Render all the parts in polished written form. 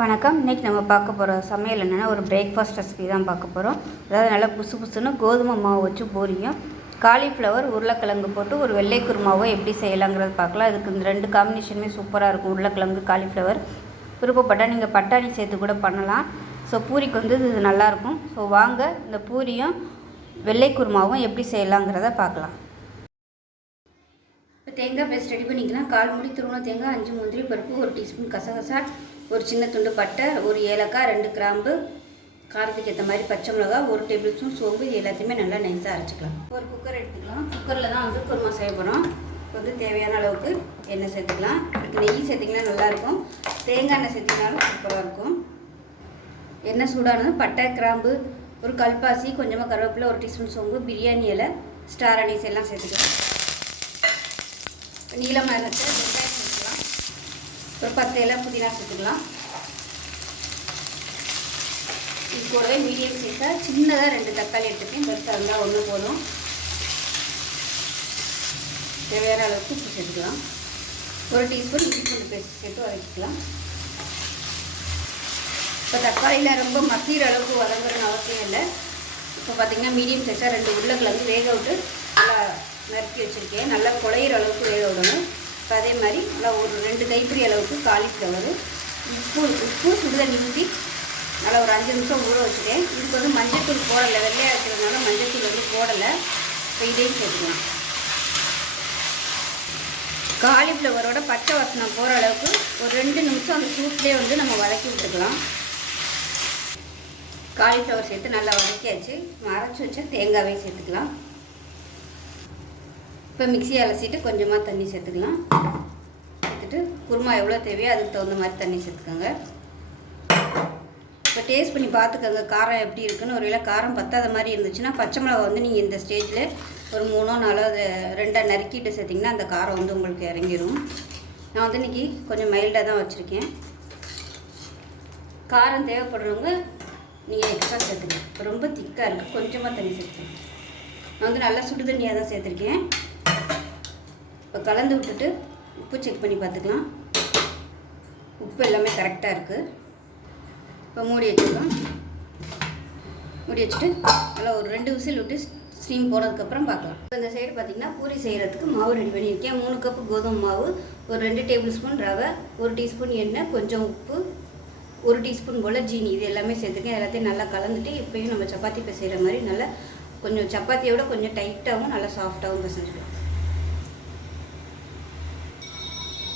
வணக்கம். இன்றைக்கி நம்ம பார்க்க போகிற சமையல் என்னென்னா ஒரு பிரேக்ஃபாஸ்ட் ரெசிபி தான் பார்க்க போகிறோம். அதாவது நல்லா புதுசுன்னு கோதுமை மாவு வச்சு பூரியும் காலிஃப்ளவர் உருளைக்கிழங்கு போட்டு ஒரு வெள்ளை குருமாவோ எப்படி செய்யலாங்கிறது பார்க்கலாம். இதுக்கு இந்த ரெண்டு காம்பினேஷனுமே சூப்பராக இருக்கும். உருளைக்கிழங்கு காலிஃப்ளவர் விருப்பப்பட்டால் நீங்கள் பட்டாணி சேர்த்து கூட பண்ணலாம். ஸோ பூரிக்கு வந்து இது நல்லாயிருக்கும். ஸோ வாங்க இந்த பூரியும் வெள்ளை குருமாவும் எப்படி செய்யலாங்கிறத பார்க்கலாம். இப்போ தேங்காய் பேஸ்ட் ரெடி பண்ணிக்கலாம். 1/4 மூடி துருவன தேங்காய், 5 முந்திரி பருப்பு, 1 டீஸ்பூன் கசகசா, ஒரு சின்ன துண்டு பட்டை, ஒரு ஏலக்காய், 2 கிராம்பு, காரத்துக்கு ஏற்ற மாதிரி பச்சை மிளகா, 1 டேபிள் ஸ்பூன் சோம்பு, இது எல்லாத்தையுமே நல்லா நைஸாக அரைச்சிக்கலாம். ஒரு குக்கர் எடுத்துக்கலாம். குக்கரில் தான் வந்து குருமா செய்ய போகிறோம். வந்து தேவையான அளவுக்கு எண்ணெய் சேர்த்துக்கலாம். இதுக்கு நெய் சேர்த்திங்கன்னா நல்லாயிருக்கும். தேங்காய் எண்ணெய் சேர்த்திங்கனாலும் சூப்பராக இருக்கும். எண்ணெய் சூடானது பட்டை, கிராம்பு, ஒரு கல்பாசி, கொஞ்சமாக கருவேப்பிலை, 1 டீஸ்பூன் சோம்பு, பிரியாணி இலை, ஸ்டார் அனீஸ் எல்லாம் சேர்த்துக்கலாம். நீளமாக வெங்காயம் சேர்த்துக்கலாம். ஒரு 10 இலை புதினா சேர்த்துக்கலாம். இது கூடவே மீடியம் சைஸாக சின்னதாக 2 தக்காளி எடுத்துக்கேன். பெருசாக இருந்தால் ஒன்று போதும். தேவையான அளவுக்கு உப்பு சேர்த்துக்கலாம். 1 டீஸ்பூன் இஞ்சி பூண்டு பேஸ்ட் சேர்த்து வதக்கிக்கலாம். இப்போ தக்காளியில் ரொம்ப மசிகிற அளவுக்கு வதங்குறன்னு அவசியம் இல்லை. இப்போ பார்த்திங்கன்னா மீடியம் சைஸாக 2 உருளைக்கிழங்கு வேக விட்டு நல்லா நறுக்கி வச்சுருக்கேன். நல்லா குழையிற அளவுக்கு வேக விடணும். இப்போ அதே மாதிரி நல்லா ஒரு 2 கைப்பிடி அளவுக்கு காலிஃப்ளவர், உப்பு சுடுதண்ணி ஊற்றி நல்லா ஒரு 5 நிமிஷம் ஊற வச்சுட்டேன். இதுக்கு வந்து மஞ்சத்தூள் போடலை, வெள்ளையாக வைக்கிறதுனால மஞ்சத்தூள் வந்து போடலை. இப்போ இதையும் சேர்த்துக்கலாம். காலிஃப்ளவரோட பச்சை வாசனை போகிற அளவுக்கு ஒரு 2 நிமிஷம் அந்த சூட்லேயே வந்து நம்ம வதக்கி விட்டுக்கலாம். காலிஃப்ளவர் சேர்த்து நல்லா வதக்கியாச்சு. அரைச்சி வச்சா தேங்காவே சேர்த்துக்கலாம். இப்போ மிக்சியை அலசிட்டு கொஞ்சமாக தண்ணி சேர்த்துக்கலாம். சேர்த்துட்டு குருமா எவ்வளோ தேவையோ அதுக்கு தகுந்த மாதிரி தண்ணி சேர்த்துக்கோங்க. இப்போ டேஸ்ட் பண்ணி பார்த்துக்கோங்க காரம் எப்படி இருக்குன்னு. ஒரு வேளை காரம் பத்தாத மாதிரி இருந்துச்சுன்னா பச்சை மிளகா வந்து நீங்கள் இந்த ஸ்டேஜில் ஒரு 3 4 2 நறுக்கிட்டு சேர்த்திங்கன்னா அந்த காரம் வந்து உங்களுக்கு இறங்கிடும். நான் வந்து இன்றைக்கி கொஞ்சம் மைல்டாக தான் வச்சுருக்கேன். காரம் தேவைப்படுறவங்க நீங்கள் எக்ஸ்ட்ரா சேர்த்துக்கலாம். ரொம்ப திக்காக இருக்குது, கொஞ்சமாக தண்ணி சேர்த்துக்கலாம். நான் வந்து நல்லா சுடு தண்ணியாக தான் சேர்த்துருக்கேன். இப்போ கலந்து விட்டுட்டு உப்பு செக் பண்ணி பார்த்துக்கலாம். உப்பு எல்லாமே கரெக்டாக இருக்குது. இப்போ மூடி வச்சுக்கலாம். மூடி வச்சுட்டு நல்லா ஒரு 2 விசில் விட்டு ஸ்டீம் போனதுக்கப்புறம் பார்க்கலாம். இப்போ இந்த சைடு பார்த்திங்கன்னா பூரி செய்கிறதுக்கு மாவு ரெடி பண்ணியிருக்கேன். 3 கப்பு கோதுமை மாவு, ஒரு 2 டேபிள் ஸ்பூன் ரவை, 1 டீஸ்பூன் எண்ணெய், கொஞ்சம் உப்பு, 1 டீஸ்பூன் போல் ஜீனி, இது எல்லாமே சேர்த்துக்கேன். எல்லாத்தையும் நல்லா கலந்துட்டு இப்போயும் நம்ம சப்பாத்தி பிசைகிற மாதிரி நல்லா கொஞ்சம் சப்பாத்தியோட கொஞ்சம் டைட்டாகவும் நல்லா சாஃப்டாகவும் பிசைஞ்சிக்கலாம்.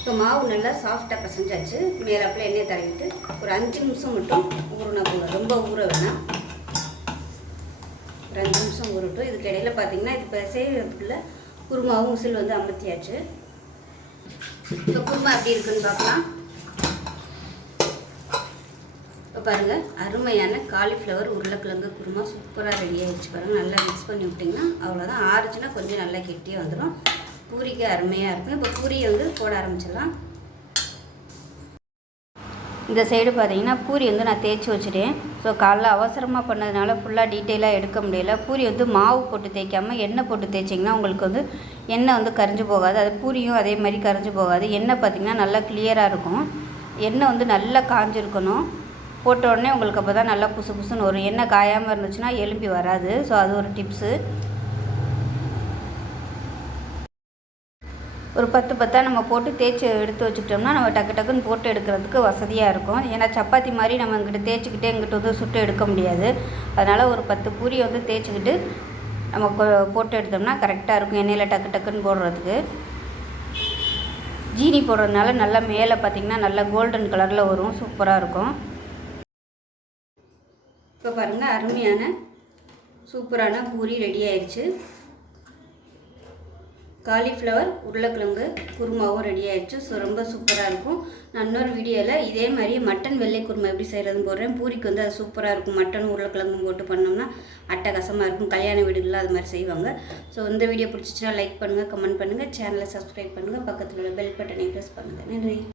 இப்போ மாவு நல்லா சாஃப்டாக பிசைஞ்சாச்சு. மேலாப்பில் எண்ணெய் தடவிட்டு ஒரு 5 நிமிஷம் மட்டும் ஊறினா போதும். ரொம்ப ஊற வேணாம். ஒரு 5 நிமிஷம் ஊறட்டும். இதுக்கு இடையில் பார்த்திங்கன்னா இது பிசைகிறதுக்குள்ள குருமாவும் விசில் வந்து அமர்த்தியாச்சு. இப்போ குருமா எப்படி இருக்குன்னு பார்க்கலாம். இப்போ பாருங்கள், அருமையான காலிஃப்ளவர் உருளைக்கிழங்கு குருமா சூப்பராக ரெடி ஆகிடுச்சு. பாருங்கள், நல்லா மிக்ஸ் பண்ணி விட்டிங்கன்னா அவ்வளோதான். ஆறுச்சுன்னா கொஞ்சம் நல்லா கெட்டியாக வந்துடும். பூரிக்கு அருமையாக இருக்கும். இப்போ பூரியை வந்து போட ஆரம்பிச்சிடலாம். இந்த சைடு பார்த்தீங்கன்னா பூரி வந்து நான் தேய்ச்சி வச்சுட்டேன். ஸோ காலைல அவசரமாக பண்ணதுனால ஃபுல்லாக டீட்டெயிலாக எடுக்க முடியல. பூரி வந்து மாவு போட்டு தேய்க்காமல் எண்ணெய் போட்டு தேய்ச்சிங்கன்னா உங்களுக்கு வந்து எண்ணெய் வந்து கரைஞ்சி போகாது. அது பூரியும் அதே மாதிரி கரைஞ்சி போகாது. எண்ணெய் பார்த்திங்கன்னா நல்லா கிளியராக இருக்கும். எண்ணெய் வந்து நல்லா காஞ்சிருக்கணும். போட்ட உடனே உங்களுக்கு அப்போ தான் நல்லா புசு புசுன்னு வரும். எண்ணெய் காயாமல் இருந்துச்சுன்னா எலும்பி வராது. ஸோ அது ஒரு டிப்ஸு. ஒரு 10 நம்ம போட்டு தேய்ச்சி எடுத்து வச்சுக்கிட்டோம்னா நம்ம டக்கு டக்குன்னு போட்டு எடுக்கிறதுக்கு வசதியாக இருக்கும். ஏன்னா சப்பாத்தி மாதிரி நம்ம இங்கிட்ட தேய்ச்சிக்கிட்டே இங்கிட்ட வந்து சுட்டு எடுக்க முடியாது. அதனால் ஒரு 10 பூரியை வந்து தேய்ச்சிக்கிட்டு நம்ம போட்டு எடுத்தோம்னா கரெக்டாக இருக்கும் எண்ணெயில் டக்கு டக்குன்னு போடுறதுக்கு. ஜீனி போடுறதுனால நல்லா மேலே பார்த்திங்கன்னா நல்லா கோல்டன் கலரில் வரும். சூப்பராக இருக்கும். இப்போ பாருங்கள், அருமையான சூப்பரான பூரி ரெடி ஆயிடுச்சு. காலிஃப்ளவர் உருளைக்கிழங்கு குருமாவும் ரெடி ஆகிடுச்சு. ஸோ ரொம்ப சூப்பராக இருக்கும். நான் இன்னொரு வீடியோவில் இதே மாதிரி மட்டன் வெள்ளை குருமா எப்படி செய்கிறதுன்னு போடுறேன். பூரிக்கு வந்து அது சூப்பராக இருக்கும். மட்டன் உருளைக்கிழங்கும் போட்டு பண்ணோம்னா அட்டகாசமாக இருக்கும். கல்யாண வீடுகள்லாம் அது மாதிரி செய்வாங்க. ஸோ இந்த வீடியோ பிடிச்சிச்சின்னா லைக் பண்ணுங்கள், கமெண்ட் பண்ணுங்கள், சேனலை சப்ஸ்கிரைப் பண்ணுங்கள், பக்கத்தில் உள்ள பெல் பட்டனை ப்ரெஸ் பண்ணுங்கள். நன்றி.